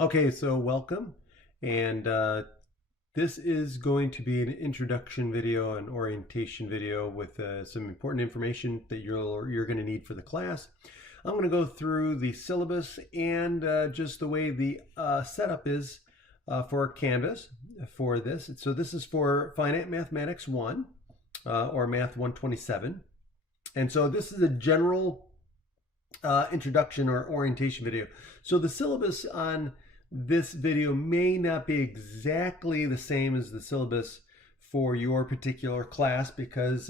Okay, so welcome. And this is going to be an introduction video, an orientation video with some important information that you're going to need for the class. I'm going to go through the syllabus and just the way the setup is for Canvas for this. So this is for Finite Mathematics 1 or Math 127. And so this is a general introduction or orientation video. So the syllabus on this video may not be exactly the same as the syllabus for your particular class because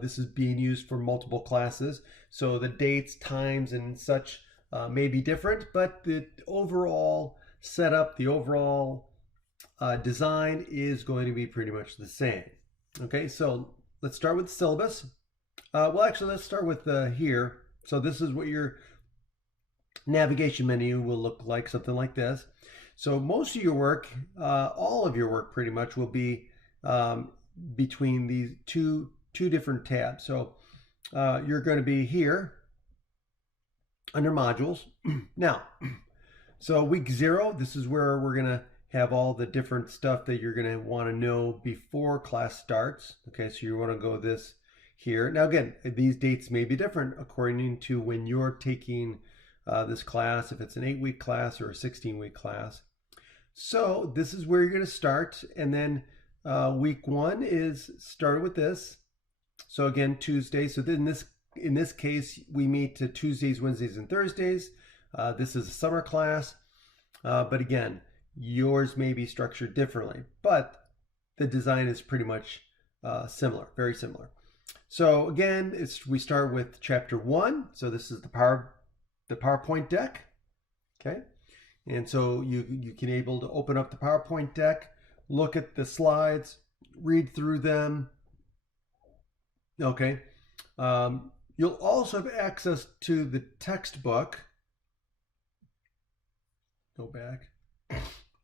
this is being used for multiple classes. So the dates, times, and such may be different, but the overall setup, the overall design is going to be pretty much the same. Okay, so let's start with the syllabus. Well, actually, let's start with here. So this is what your navigation menu will look like, something like this. So most of your work, all of your work pretty much will be between these two different tabs. So you're going to be here under modules. Now, so week 0, this is where we're going to have all the different stuff that you're going to want to know before class starts. Okay, so you want to go this here. Now again, these dates may be different according to when you're taking this class, if it's an 8-week class or a 16-week class. So this is where you're going to start, and then week 1 is started with this. So again, Tuesday. So in this case, we meet Tuesdays, Wednesdays, and Thursdays. This is a summer class, but again, yours may be structured differently, but the design is pretty much similar, very similar. So again, we start with chapter 1. So this is the PowerPoint deck. Okay, and so you can able to open up the PowerPoint deck, look at the slides, read through them. Okay, you'll also have access to the textbook. Go back. I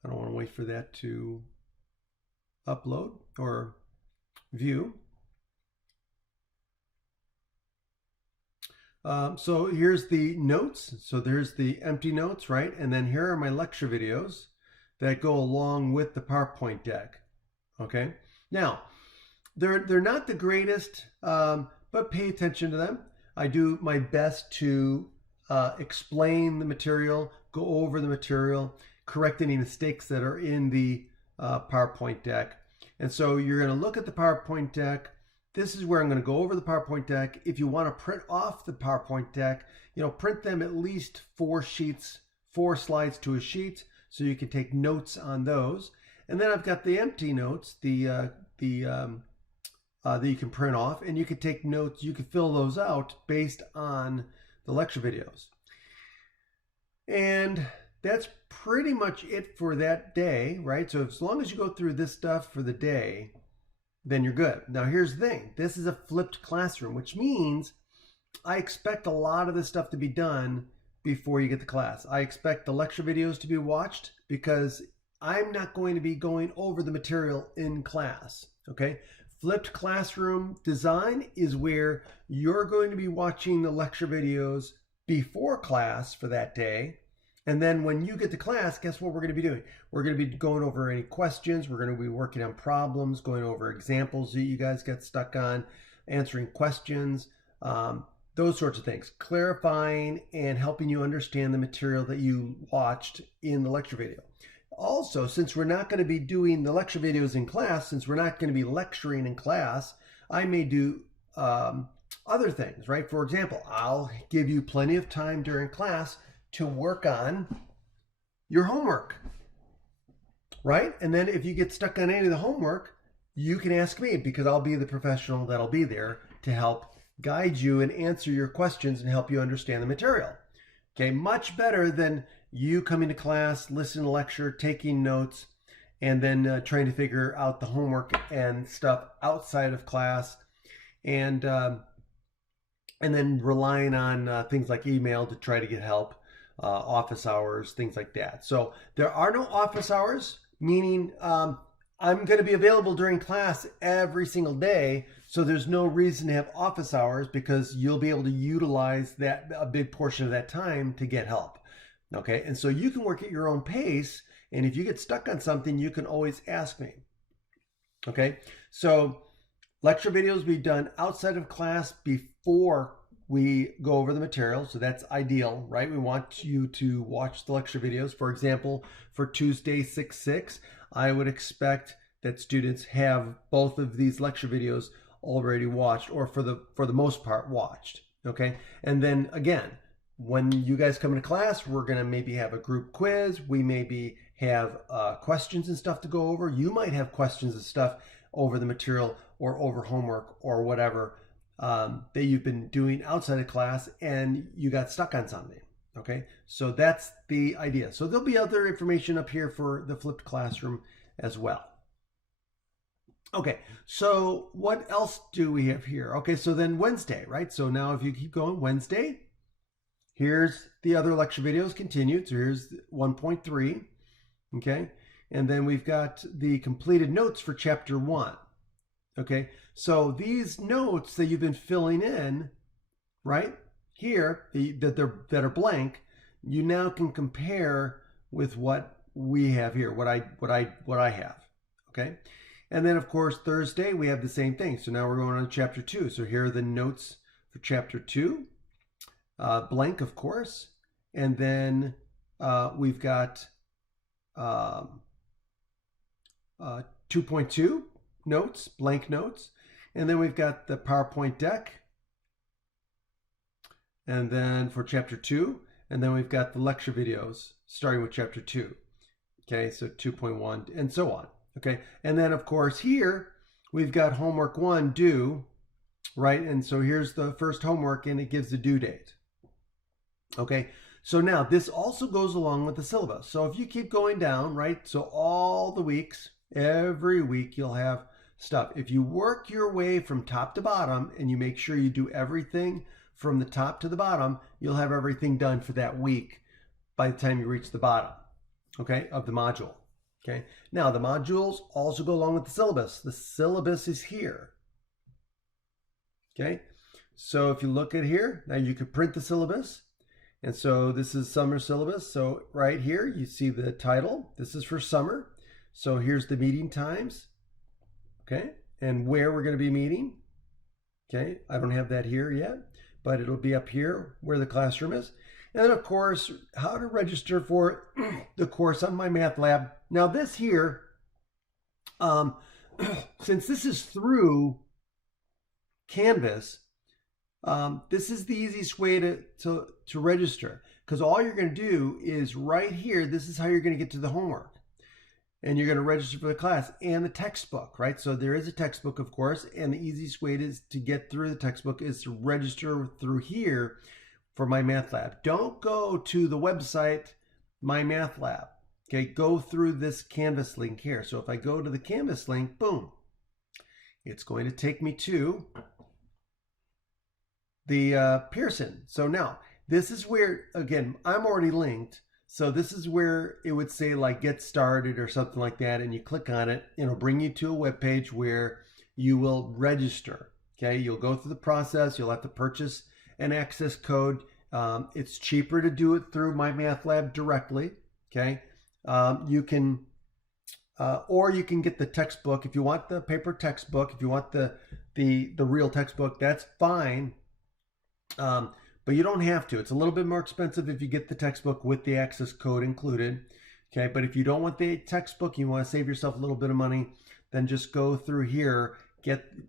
don't want to wait for that to upload or view. So here's the notes. So there's the empty notes, right? And then here are my lecture videos that go along with the PowerPoint deck. Okay. Now, they're not the greatest, but pay attention to them. I do my best to explain the material, go over the material, correct any mistakes that are in the PowerPoint deck. And so you're going to look at the PowerPoint deck. This is where I'm going to go over the PowerPoint deck. If you want to print off the PowerPoint deck, print them at least 4 slides to a sheet, so you can take notes on those. And then I've got the empty notes, that you can print off, and you can take notes. You can fill those out based on the lecture videos. And that's pretty much it for that day, right? So as long as you go through this stuff for the day, then you're good. Now here's the thing. This is a flipped classroom, which means I expect a lot of this stuff to be done before you get to class. I expect the lecture videos to be watched because I'm not going to be going over the material in class, okay? Flipped classroom design is where you're going to be watching the lecture videos before class for that day. And then when you get to class, guess what we're going to be doing? We're going to be going over any questions. We're going to be working on problems, going over examples that you guys get stuck on, answering questions, those sorts of things, clarifying and helping you understand the material that you watched in the lecture video. Also, since we're not going to be doing the lecture videos in class, since we're not going to be lecturing in class, I may do other things, right? For example, I'll give you plenty of time during class to work on your homework, right? And then if you get stuck on any of the homework, you can ask me because I'll be the professional that'll be there to help guide you and answer your questions and help you understand the material. Okay, much better than you coming to class, listening to lecture, taking notes, and then trying to figure out the homework and stuff outside of class, and then relying on things like email to try to get help. Office hours, things like that. So there are no office hours, meaning I'm going to be available during class every single day. So there's no reason to have office hours because you'll be able to utilize a big portion of that time to get help. Okay, and so you can work at your own pace, and if you get stuck on something, you can always ask me. Okay, so lecture videos be done outside of class before we go over the material, so that's ideal, right? We want you to watch the lecture videos. For example, for Tuesday 6-6, I would expect that students have both of these lecture videos already watched, or for the most part watched. Okay, and then again, when you guys come into class, we're going to maybe have a group quiz. We maybe have questions and stuff to go over. You might have questions and stuff over the material or over homework or whatever that you've been doing outside of class and you got stuck on something. Okay, so that's the idea. So there'll be other information up here for the flipped classroom as well. Okay, so what else do we have here? Okay, so then Wednesday, right? So now if you keep going, Wednesday, here's the other lecture videos continued. So here's 1.3, okay? And then we've got the completed notes for chapter 1, okay? So these notes that you've been filling in, right, here, that are blank, you now can compare with what we have here, what I have, okay? And then, of course, Thursday, we have the same thing. So now we're going on to chapter 2. So here are the notes for chapter 2. Blank, of course. And then we've got 2.2 notes, blank notes. And then we've got the PowerPoint deck. And then for chapter 2. And then we've got the lecture videos starting with chapter 2. Okay, so 2.1 and so on. Okay, and then of course here we've got homework 1 due, right? And so here's the first homework and it gives the due date. Okay, so now this also goes along with the syllabus. So if you keep going down, right? So all the weeks, every week you'll have stuff. If you work your way from top to bottom and you make sure you do everything from the top to the bottom, you'll have everything done for that week by the time you reach the bottom, okay, of the module. Okay, now the modules also go along with the syllabus. The syllabus is here. Okay, so if you look at here, now you can print the syllabus. And so this is summer syllabus. So right here, you see the title. This is for summer. So here's the meeting times. Okay, and where we're going to be meeting. Okay, I don't have that here yet, but it'll be up here where the classroom is. And then, of course, how to register for the course on my math lab. Now, this here, since this is through Canvas, this is the easiest way to register, because all you're going to do is right here, this is how you're going to get to the homework. And you're going to register for the class and the textbook, right? So there is a textbook, of course, and the easiest way to get through the textbook is to register through here for My Math Lab. Don't go to the website, My Math Lab. Okay, go through this Canvas link here. So if I go to the Canvas link, boom, it's going to take me to the Pearson. So now, this is where, again, I'm already linked. So this is where it would say like get started or something like that. And you click on it, it'll bring you to a web page where you will register. Okay, you'll go through the process. You'll have to purchase an access code. It's cheaper to do it through My Math Lab directly. Okay, you can, or you can get the textbook if you want the paper textbook. If you want the real textbook, that's fine. But you don't have to. It's a little bit more expensive if you get the textbook with the access code included. Okay, but if you don't want the textbook, you want to save yourself a little bit of money, then just go through here,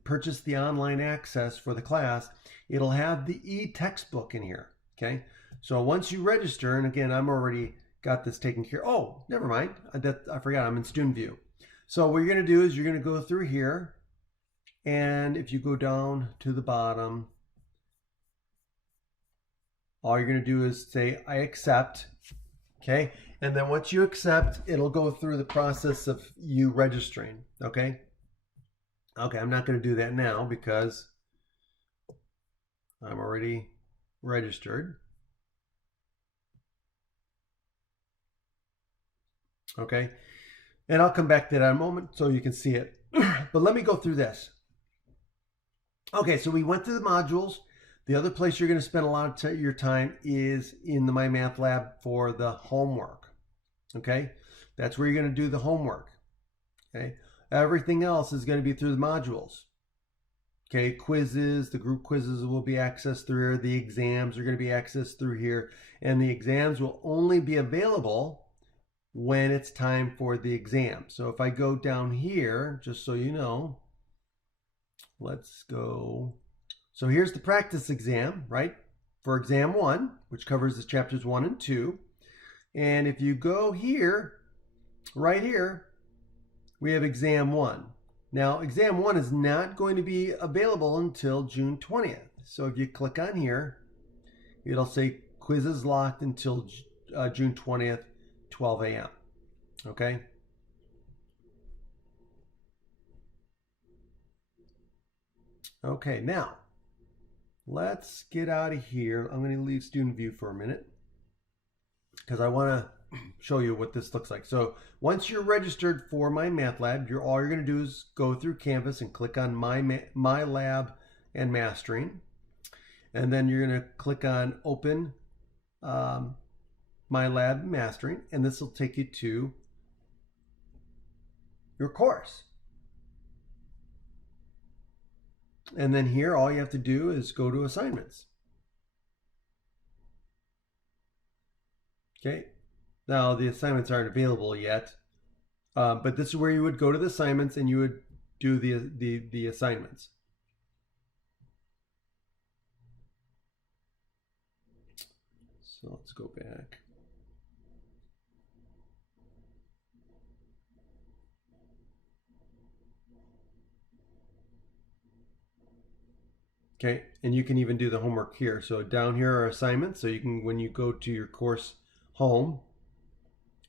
purchase the online access for the class. It'll have the e-textbook in here. Okay, so once you register, and again, I'm already got this taken care of. Oh, never mind. I forgot. I'm in Student View. So what you're going to do is you're going to go through here, and if you go down to the bottom, all you're going to do is say, I accept, okay? And then once you accept, it'll go through the process of you registering, okay? Okay, I'm not going to do that now because I'm already registered. Okay, and I'll come back to that in a moment so you can see it. But let me go through this. Okay, so we went through the modules. The other place you're going to spend a lot of your time is in the My Math Lab for the homework. Okay, that's where you're going to do the homework. Okay, everything else is going to be through the modules. Okay, quizzes, the group quizzes will be accessed through here. The exams are going to be accessed through here. And the exams will only be available when it's time for the exam. So if I go down here, just so you know, let's go. So here's the practice exam, right? For exam 1, which covers the chapters 1 and 2. And if you go here, right here, we have exam 1. Now, exam 1 is not going to be available until June 20th. So if you click on here, it'll say quizzes locked until June 20th, 12 a.m. Okay? Okay, now, let's get out of here. I'm going to leave student view for a minute because I want to show you what this looks like. So once you're registered for My Math Lab, all you're going to do is go through Canvas and click on My Lab and Mastering. And then you're going to click on Open My Lab Mastering, and this will take you to your course. And then here, all you have to do is go to Assignments. Okay. Now, the assignments aren't available yet, but this is where you would go to the assignments and you would do the assignments. So let's go back. Okay, and you can even do the homework here. So down here are assignments. So you can, when you go to your course home,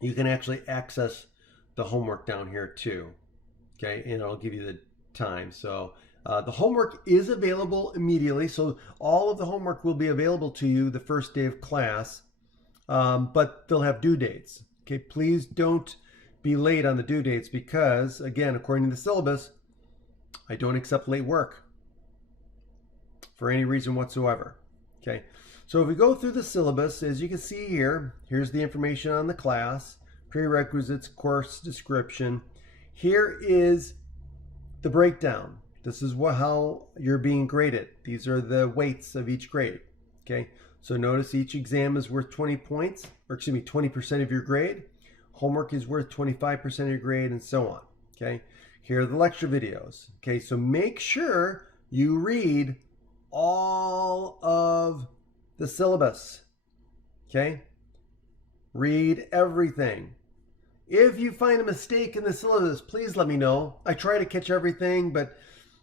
you can actually access the homework down here too. Okay, and I'll give you the time. So the homework is available immediately. So all of the homework will be available to you the first day of class, but they'll have due dates. Okay, please don't be late on the due dates because, again, according to the syllabus, I don't accept late work for any reason whatsoever. Okay, so if we go through the syllabus, as you can see here, here's the information on the class, prerequisites, course description. Here is the breakdown. This is how you're being graded. These are the weights of each grade. Okay, so notice each exam is worth 20 points, or excuse me, 20% of your grade. Homework is worth 25% of your grade, and so on. Okay, here are the lecture videos. Okay, so make sure you read all of the syllabus. Okay, read everything. If you find a mistake in the syllabus, please let me know. I try to catch everything, but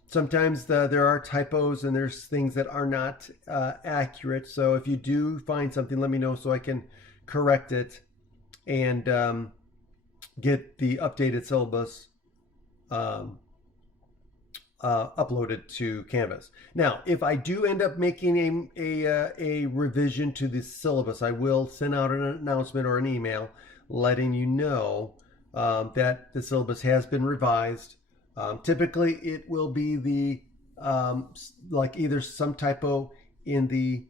sometimes there are typos and there's things that are not accurate. So if you do find something, let me know so I can correct it and get the updated syllabus uploaded to Canvas. Now, if I do end up making a revision to the syllabus, I will send out an announcement or an email letting you know that the syllabus has been revised. Typically, it will be the like either some typo in the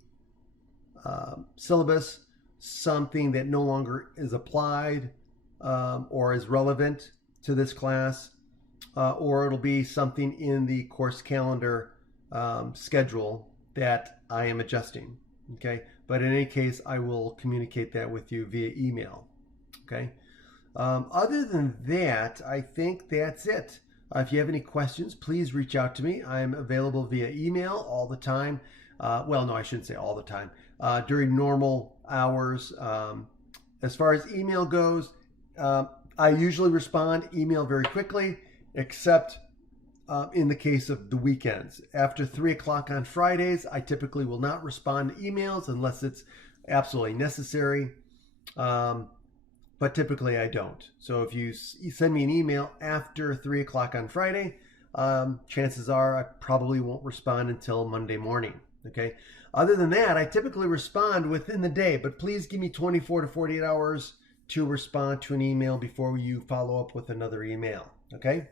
syllabus, something that no longer is applied or is relevant to this class, or it'll be something in the course calendar schedule that I am adjusting. Okay, but in any case, I will communicate that with you via email. Okay. Other than that, I think that's it. If you have any questions, please reach out to me. I'm available via email all the time. Well, no, I shouldn't say all the time. During normal hours. As far as email goes, I usually respond email very quickly, except in the case of the weekends. After 3 o'clock on Fridays, I typically will not respond to emails unless it's absolutely necessary. But typically I don't. So if you send me an email after 3 o'clock on Friday, chances are I probably won't respond until Monday morning. Okay. Other than that, I typically respond within the day, but please give me 24 to 48 hours to respond to an email before you follow up with another email. Okay.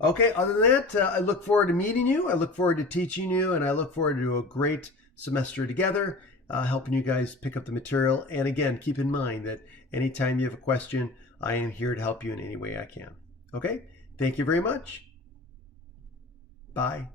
Okay. Other than that, I look forward to meeting you. I look forward to teaching you, and I look forward to a great semester together, helping you guys pick up the material. And again, keep in mind that anytime you have a question, I am here to help you in any way I can. Okay? Thank you very much. Bye.